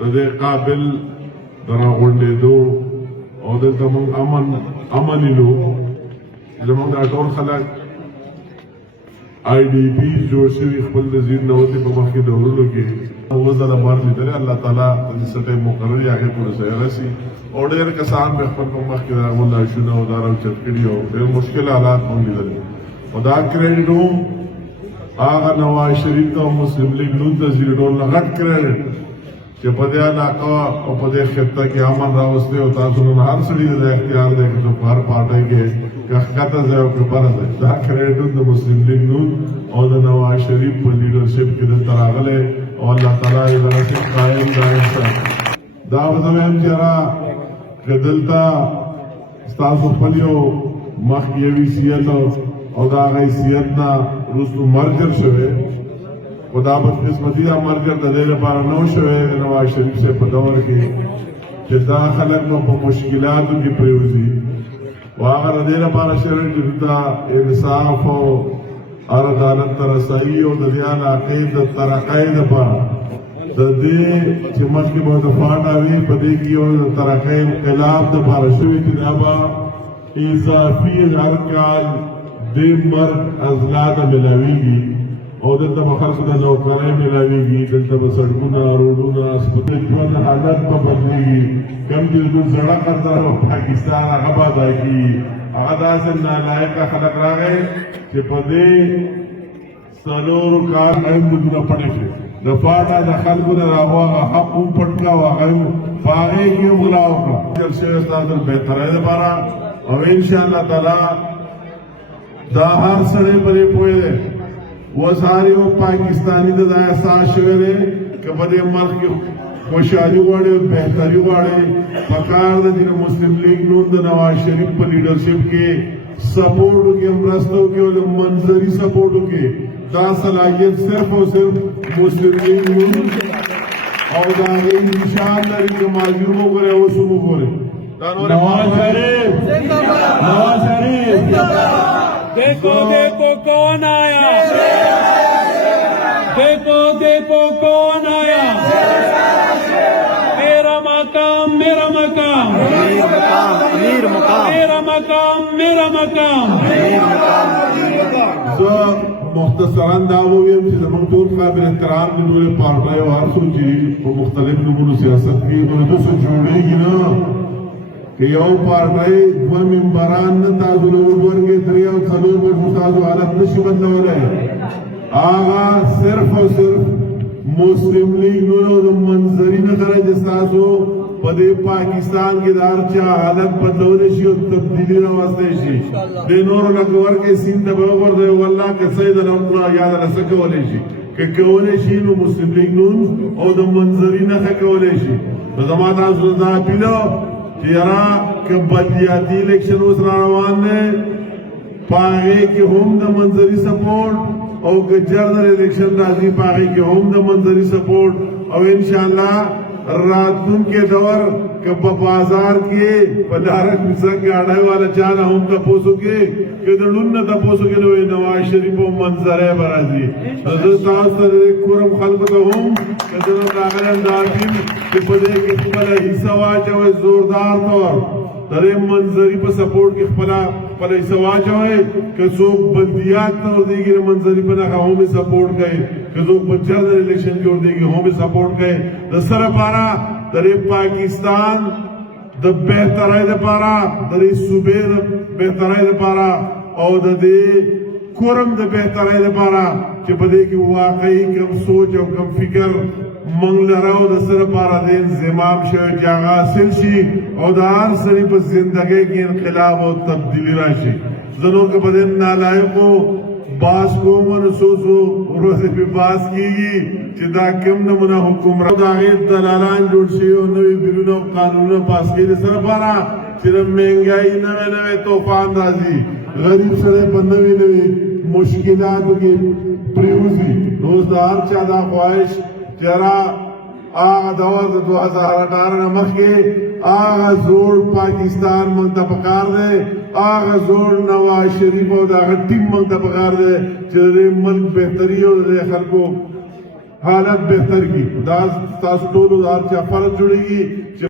د دې قابل راغونډېدو او دلته موږ امن لو زموږ دا ټول خلک IDP جوړ شوي خپل د زیر نوتې په مخکې دورونو کې وزله بار لیدلې الله تعالی د دې څه ټایم مقرر یې هغې پورې ځای رسي او ډېر کسان به خپل په مخکې د هغو لاشونه او دا راوچت کړي او ډېر مشکل حالات هم لیدلي او دا کریډټ هم هغه نواز شریف ته مسلم لیګ نون ته ځینې ډول نه غټ کریډټ چې په دې علاقه او په دې خطه کې امن راوستی او تاسو نن هر سړي د اختیار دی چې په هر پارټۍ کې که ښکته ځای او که بره ځای دا کریډټ د مسلم لیګ نون او د نواز شریف په لیډرشپ کې دلته راغلی او الله تعالی یې دغسې قایم دایم ساتي دا به زه وایم چې یاره که دلته ستاسو خپل یو مخکې یو حیثیت او د هغه حیثیت نه وروستو مرجر شوی خو دا بدقسمتي دا مرجر د دې لپاره نه و شوی د نواز شریف صاحب په دور کې چې دا خلک نو په مشکلاتو کې پرېوځي او هغه د دې لپاره شوی چې دلته انصاف او عدالت ته رسوي او د دې علاقې د ترقۍ لپاره د دې چې مخکې به د فاټا وي په دې کې یو د ترقۍ انقلاب دپاره شوي چې دا به اضافي هر کال دې مرګ اضلاع ته ملاویږي او دلته به خلکو ته نوکرۍ ملاویږي دلته به سړکونه روډونه اسپتال ژوند حالت به بدلېږي کوم چې د زړه قدر پاکستان هغه به ځای کېږي هغه داسې نالایقه خلک راغی چې په دې څلورو کال عمرونه پټې کړې د فاټا د خلکو نه هغو هغه حق هم پټ کړه او هغه هم په هغې کې هم غلا وکړه جل شوی ستاسو د بهترۍ لپاره او انشاءالله تعالی دا هر سړی په دې پوه دی اوس هر یو پاکستاني ته دا احساس شوی دی که په دې ملک کې خوشحالي غواړي او بهتري غواړي پکار ده چې مسلم لیګ نون د نواز شریف په لیډرشپ کې سپورټ وکړي مرسته وکړي او د منظري سپورټ وکړي دا صلاحیت صرف او صرف مسلم لیګ نون او د هغې انشاء لري که ماضي هم وګورئ اوس هم وګورئ نواز شریف نواز شریف देखो देखो कौन आया देखो देखो कौन आया मेरा मकाम मेरा मकाम अमीर मकाम मेरा मकाम मेरा मकाम مختصرا دا وویم چې زموږ ټول قابل احترام د ټولې پارټیو هر څوک چې په مختلف نومونو سیاست کوي نو داسې جوړېږي نه که یو پارټۍ دوه ممبران نه تاسو له ووټ ورکړي درې او څلور ووټ تاسو حالت نشي بدلولی هغه صرف او صرف مسلم لیګ نون او د منظري نه سره چې ستاسو په دې پاکستان کې د هر چا حالت بدلولی شي او تبدیلي راوستی شي دې نورو لکه ورکړې سیند ته به وغورځوي والله که څه یې دله وکړه یا دله څه کولی شي که کولی شي نو مسلم لیګ نون او د منظري نښه کولی شي نو زما تاسو دا اپیله چې یاره که بلدیاتي الیکشن اوس را روان دی په هغې کې هم د منظري سپورټ او که جنرل الیکشن راځي په هغې کې هم د منظري سپورټ او انشاءالله راتلونکي دور که په بازار کې په لاره کوڅه ګاډۍ والا چا نه هم تپوس وکړي که د ړوند نه تپوس وکړي نو نواز شریف او منظری به راځي نو زه تاسو ته د کورم خلکو ته هم که زه ښاغلی همداربین چې په دې کې خپله حصه واچوئ زوردار طور د دې منظري په سپورټ کې خپله حصه واچوئ که څوک بلدیات ته ورځېږي د منظري په نښه هم یې سپورټ کوئ که څوک په جنرل الیکشن کې ورځېږي هم یې سپورټ کوئ د څه لپاره د دې پاکستان د بهترۍ لپاره د دې صوبې د بهترۍ لپاره او د دې کورم د بهترۍ لپاره چې په دې کې واقعي کم سوچ او کم فکر موږ لره او د څه لپاره د انضمام شوی چې هغه حاصل شي او د هر سړي په زندګۍ کې انقلاب او تبدیلي راشي زه نو که په دې نالایقو باس کوم نو څو ورځې پې باس کېږي چې دا کوم نمونه حکمران د هغې دلالان جوړ شوي او نوي بلونه او قانونونه پاس کوي د څه لپاره چې د مهنګایي نوی نوی طوفان راځي غریب سړی په نوي نوي مشکلاتو کې پرېوځي نو اوس د هر چا دا خواهش چې یاره هغه دور د 2018 نه مخکې هغه زوړ پاکستان موږ ته پکار دی هغه زوړ نواز شریف او د هغه ټیم موږ ته پکار دی چې د دې ملک بهتري او د دې خلکو حالت بهتر کی دا تاسو ټول هر چا فرض جوړیږي